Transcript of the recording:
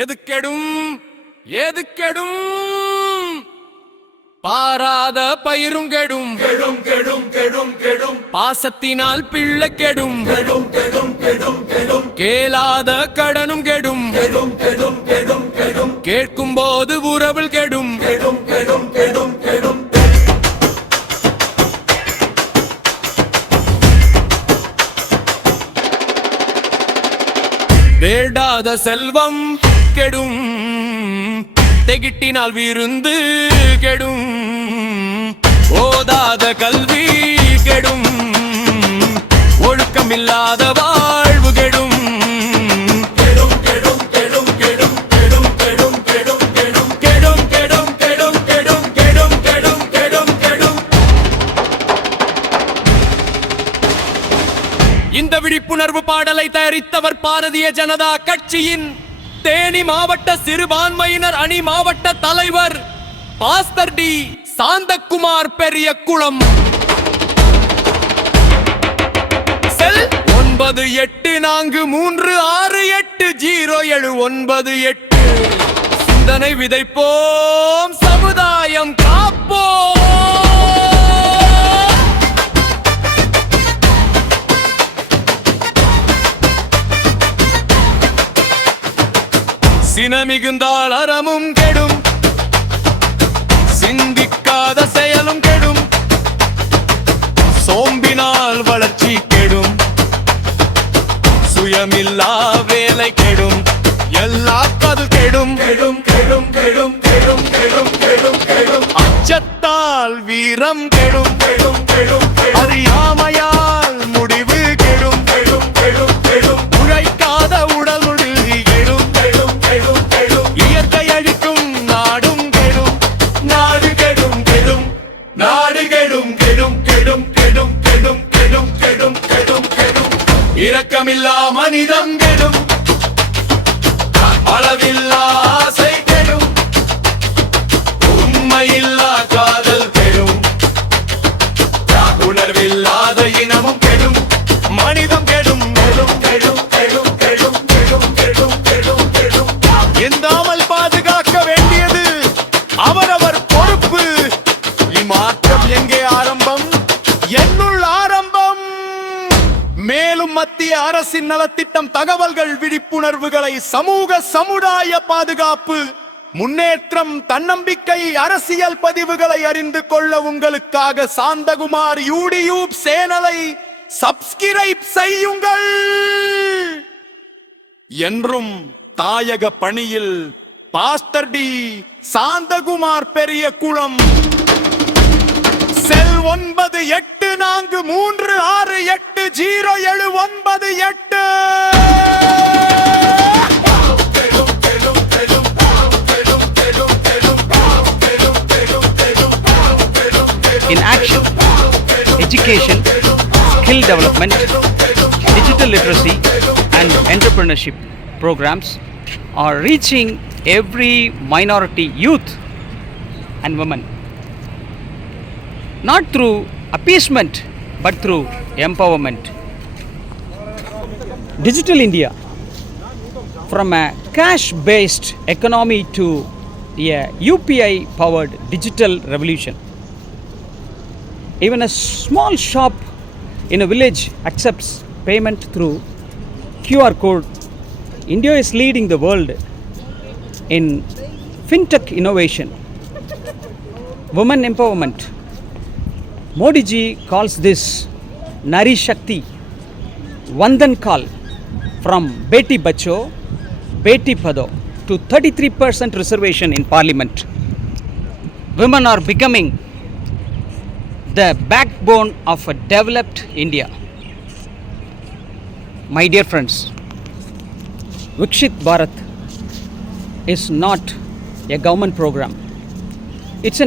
எதுக்கெடும் எதுக்கெடும் பாராத பயிரும் கெடும் கெடும் கெடும் கெடும் கெடும் பாசத்தினால் பிள்ளை கெடும் கெடும் கெடும் கெடும் கெடும் கேளாத கடனும் கெடும் கெடும் கெடும் கெடும் கெடும் கேட்கும் போது உறவில் கெடும் கெடும் கெடும் கெடும் கெடும் வேடாத செல்வம் கெடும் தெகிட்டினால் விருந்து கெடும் ஓதாத கல்வி கெடும் ஒழுக்கமில்லாத வாழ்வு கெடும் கெடும் கெடும் கெடும் கெடும் கெடும் கெடும் கெடும் கெடும் கெடும் கெடும் கெடும் கெடும் கெடும் கெடும் கெடும் கெடும். இந்த விழிப்புணர்வு பாடலை தயாரித்தவர் பாரதிய ஜனதா கட்சியின் தேனி மாவட்ட சிறுபான்மையினர் அணி மாவட்ட தலைவர் பாஸ்டர் டி சாந்தகுமார் பெரிய குளம். செல் 9843680798. சிந்தனை விதைப்போம், சமுதாயம் காப்போம். சினமிகுந்தால் அறமும் கெடும், சிந்திக்காத செயலும் கெடும், சோம்பினால் வளர்ச்சி கெடும், சுயமில்லா வேலை கெடும், எல்லாப்பது கெடும் கெடும் கெடும் கெடும் கெடும் கெடும் கெடும் கெடும் அச்சத்தால் வீரம் கெடும் கெடும் கெடும் கெடும் அறியாமையால் முடிவு கெடும் கெடும் கெடும் கெடும் உழைக்காத உடல் முடிவு கெடும் கெடும் கெடும் கெடும் இயற்கை அழிக்கும் நாடும் கெடும் நாடு கெடும் கெடும் நாடு கெடும் கெடும் கெடும் கெடும் கெடும் கெடும் கெடும் கெடும் கெடும் இரக்கமில்லா மனிதம் கெடும் அளவில்லா ஆசை கெடும் உண்மையில்லா காதல் கெடும் உணர்வில்லாத இனமும் கெடும் மனிதம் கெடும் கெடும் கெடும் கெடும் கெடும் கெடும் கெடும் கெடும் கெடும் எந்தாமல் பாதுகாக்க வேண்டியது அவரவர் பொறுப்பு. இம்மாற்றம் எங்கே ஆரம்பம்? என்னுள் ஆரம்பம். மேலும் மத்திய அரசின் நலத்திட்டம், தகவல்கள், விழிப்புணர்வுகளை, சமூக சமுதாய பாதுகாப்பு, முன்னேற்றம், தன்னம்பிக்கை, அரசியல் பதிவுகளை அறிந்து கொள்ள உங்களுக்காக சாந்தகுமார் யூடியூப் சேனலை சப்ஸ்கிரைப் செய்யுங்கள். என்றும் தாயக பணியில் பாஸ்டர் டி சாந்தகுமார் பெரிய குளம். செல் 9843680798. In action, education, skill development, digital literacy and entrepreneurship programs are reaching every minority youth and women, not through appeasement but through empowerment. Digital India, from a cash-based economy to a UPI-powered digital revolution. Even a small shop in a village accepts payment through QR code. India is leading the world in fintech innovation. Women empowerment. Modi ji calls this Nari Shakti. Vandan call from Beti Bacho, Beti Pado to 33% reservation in parliament. Women are becoming the backbone of a developed India. My dear friends, Vikshit Bharat is not a government program. It's a